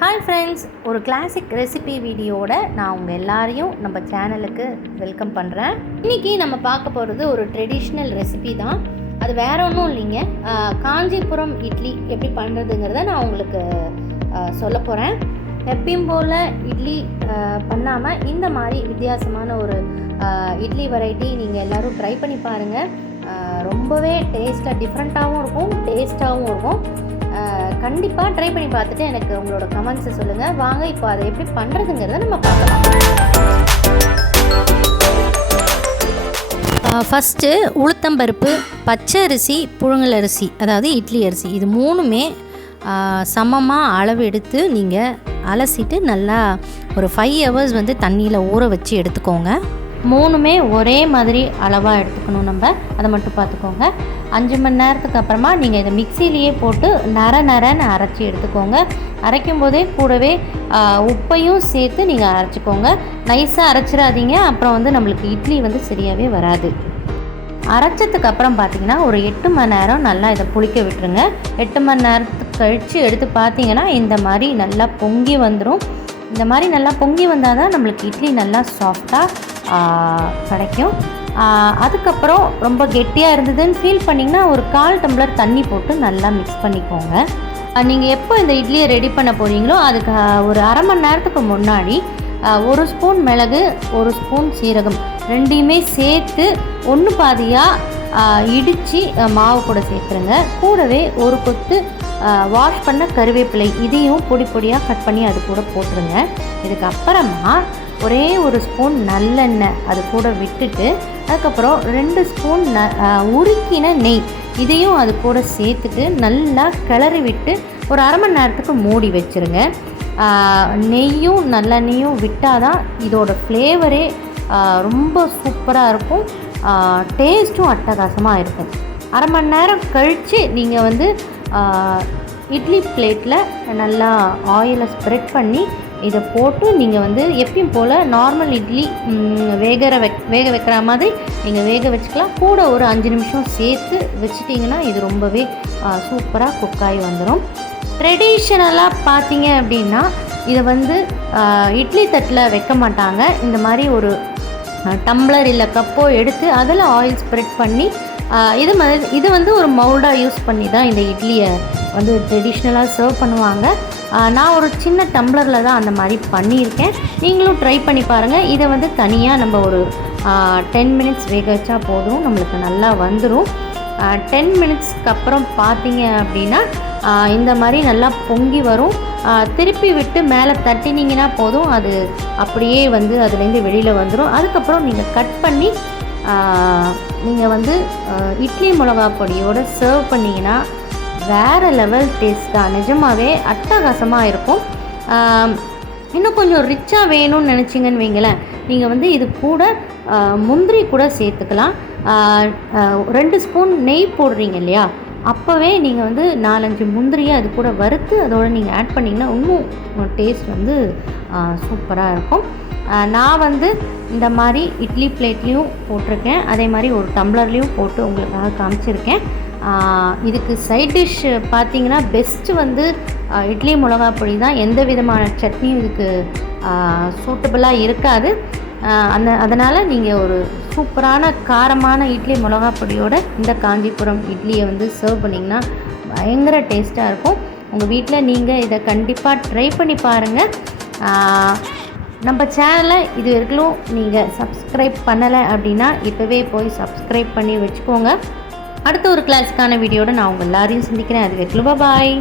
Hi friends, ஒரு classic recipe வீடியோட நான் உங்கள் எல்லாரையும் நம்ம சேனலுக்கு வெல்கம் பண்ணுறேன். இன்றைக்கி நம்ம பார்க்க போகிறது ஒரு ட்ரெடிஷ்னல் ரெசிபி தான். அது வேற ஒன்றும் இல்லைங்க, காஞ்சிபுரம் இட்லி எப்படி பண்ணுறதுங்கிறத நான் உங்களுக்கு சொல்ல போகிறேன். எப்பயும் போல் இட்லி பண்ணாமல் இந்த மாதிரி வித்தியாசமான ஒரு இட்லி வெரைட்டி நீங்கள் எல்லோரும் ட்ரை பண்ணி பாருங்கள். ரொம்பவே டேஸ்ட்டாக டிஃப்ரெண்ட்டாகவும் இருக்கும், டேஸ்ட்டாகவும் இருக்கும். கண்டிப்பாக ட்ரை பண்ணி பார்த்துட்டு எனக்கு உங்களோட கமெண்ட்ஸை சொல்லுங்கள். வாங்க இப்போ அதை எப்படி பண்ணுறதுங்கிறத நம்ம பார்க்கலாம். ஃபஸ்ட்டு உளுத்தம்பருப்பு, பச்சை அரிசி, புழுங்கல் அரிசி, அதாவது இட்லி அரிசி, இது மூணுமே சமமாக அளவு எடுத்து நீங்கள் அலசிட்டு நல்லா ஒரு 5 hours தண்ணியில் ஊற வச்சு எடுத்துக்கோங்க. மூணுமே ஒரே மாதிரி அளவாக எடுத்துக்கணும். நம்ம அதை மட்டும் பார்த்துக்கோங்க. 5 மணி நேரத்துக்கு அப்புறமா நீங்கள் இதை மிக்சிலேயே போட்டு நரன்னு அரைச்சி எடுத்துக்கோங்க. அரைக்கும் போதே கூடவே உப்பையும் சேர்த்து நீங்கள் அரைச்சிக்கோங்க. நைஸாக அரைச்சிடாதீங்க, அப்புறம் நம்மளுக்கு இட்லி சரியாகவே வராது. அரைச்சதுக்கு அப்புறம் பார்த்திங்கன்னா ஒரு 8 மணி நேரம் நல்லா இதை புளிக்க விட்டுருங்க. 8 மணி நேரத்துக்கு கழித்து எடுத்து பார்த்திங்கன்னா இந்த மாதிரி நல்லா பொங்கி வந்துடும். இந்த மாதிரி நல்லா பொங்கி வந்தால் தான் நம்மளுக்கு இட்லி நல்லா சாஃப்டாக கிடைக்கும். அதுக்கப்புறம் ரொம்ப கெட்டியாக இருந்ததுன்னு ஃபீல் பண்ணிங்கன்னா ஒரு 1/4 டம்ளர் தண்ணி போட்டு நல்லா மிக்ஸ் பண்ணிக்கோங்க. நீங்கள் எப்போ இந்த இட்லியை ரெடி பண்ண போகிறீங்களோ அதுக்கு ஒரு 1/2 மணி நேரத்துக்கு முன்னாடி 1 ஸ்பூன் மிளகு, 1 ஸ்பூன் சீரகம் ரெண்டையுமே சேர்த்து ஒன்று பாதியாக இடித்து மாவு கூட சேர்த்துருங்க. கூடவே ஒரு கொத்து வாஷ் பண்ண கருவேப்பிலை, இதையும் பொடி பொடியாக கட் பண்ணி அது கூட போட்டுருங்க. இதுக்கப்புறமா ஒரே 1 ஸ்பூன் நல்லெண்ணெய் அது கூட விட்டுட்டு அதுக்கப்புறம் 2 ஸ்பூன் உருக்கின நெய், இதையும் அது கூட சேர்த்துட்டு நல்லா கிளறி விட்டு ஒரு 1/2 மணி நேரத்துக்கு மூடி வச்சுருங்க. நெய்யும் நல்லெண்ணெயும் விட்டால் தான் இதோட ஃப்ளேவரே ரொம்ப சூப்பராக இருக்கும், டேஸ்ட்டும் அட்டகாசமாக இருக்கும். 1/2 மணி நேரம் கழித்து நீங்கள் இட்லி பிளேட்டில் நல்லா ஆயிலை ஸ்ப்ரெட் பண்ணி இதை போட்டு நீங்கள் எப்பயும் போல் நார்மல் இட்லி வேக வைக்கிற மாதிரி நீங்கள் வேக வச்சுக்கலாம். கூட ஒரு 5 நிமிஷம் சேர்த்து வச்சிட்டிங்கன்னா இது ரொம்பவே சூப்பராக குக்காகி வந்துடும். ட்ரெடிஷ்னலாக பார்த்தீங்க அப்படின்னா இதை இட்லி தட்டில் வைக்க மாட்டாங்க. இந்த மாதிரி ஒரு டம்ளர் இல்லை கப்போ எடுத்து அதில் ஆயில் ஸ்ப்ரெட் பண்ணி இது ஒரு மவுல்டாக யூஸ் பண்ணி தான் இந்த இட்லியை ட்ரெடிஷ்னலாக சர்வ் பண்ணுவாங்க. நான் ஒரு சின்ன டம்ளரில் தான் அந்த மாதிரி பண்ணியிருக்கேன். நீங்களும் ட்ரை பண்ணி பாருங்கள். இதை தனியாக நம்ம ஒரு 10 மினிட்ஸ் வேக வச்சா போதும், நம்மளுக்கு நல்லா வந்துடும். 10 மினிட்ஸ்க்கு அப்புறம் பார்த்தீங்க அப்படின்னா இந்த மாதிரி நல்லா பொங்கி வரும். திருப்பி விட்டு மேலே தட்டினீங்கன்னா போதும், அது அப்படியே அதுலேருந்து வெளியில் வந்துடும். அதுக்கப்புறம் நீங்கள் கட் பண்ணி நீங்கள் இட்லி மிளகா பொடியோடு சர்வ் பண்ணிங்கன்னா வேறு லெவல் டேஸ்ட்டாக நிஜமாகவே அட்டகாசமாக இருக்கும். இன்னும் கொஞ்சம் ரிச்சாக வேணும்னு நினச்சிங்கன்னு வைங்களேன், நீங்கள் இது கூட முந்திரி கூட சேர்த்துக்கலாம். 2 ஸ்பூன் நெய் போடுறீங்க இல்லையா, அப்போவே நீங்கள் 4-5 முந்திரியை அது கூட வறுத்து அதோடு நீங்கள் ஆட் பண்ணிங்கன்னா இன்னும் டேஸ்ட் சூப்பராக இருக்கும். நான் இந்த மாதிரி இட்லி பிளேட்லேயும் போட்டிருக்கேன், அதே மாதிரி ஒரு டம்ளர்லேயும் போட்டு உங்களுக்காக காமிச்சிருக்கேன். இதுக்கு சைட் டிஷ் பார்த்தீங்கன்னா பெஸ்ட்டு இட்லி மிளகா பொடி தான். எந்த விதமான சட்னியும் இதுக்கு சூட்டபுளாக இருக்காது. அதனால் நீங்கள் ஒரு சூப்பரான காரமான இட்லி மிளகா பொடியோட இந்த காஞ்சிபுரம் இட்லியை சர்வ் பண்ணிங்கன்னா பயங்கர டேஸ்ட்டாக இருக்கும். உங்கள் வீட்டில் நீங்கள் இதை கண்டிப்பாக ட்ரை பண்ணி பாருங்கள். நம்ம சேனலை இது வரைக்கும் நீங்கள் சப்ஸ்கிரைப் பண்ணலை அப்படின்னா இப்போவே போய் சப்ஸ்கிரைப் பண்ணி வச்சுக்கோங்க. அடுத்த ஒரு கிளாஸுக்கான வீடியோட நான் உங்கள் எல்லாரையும் சந்திக்கிறேன். அது வரைக்கும் பாய்.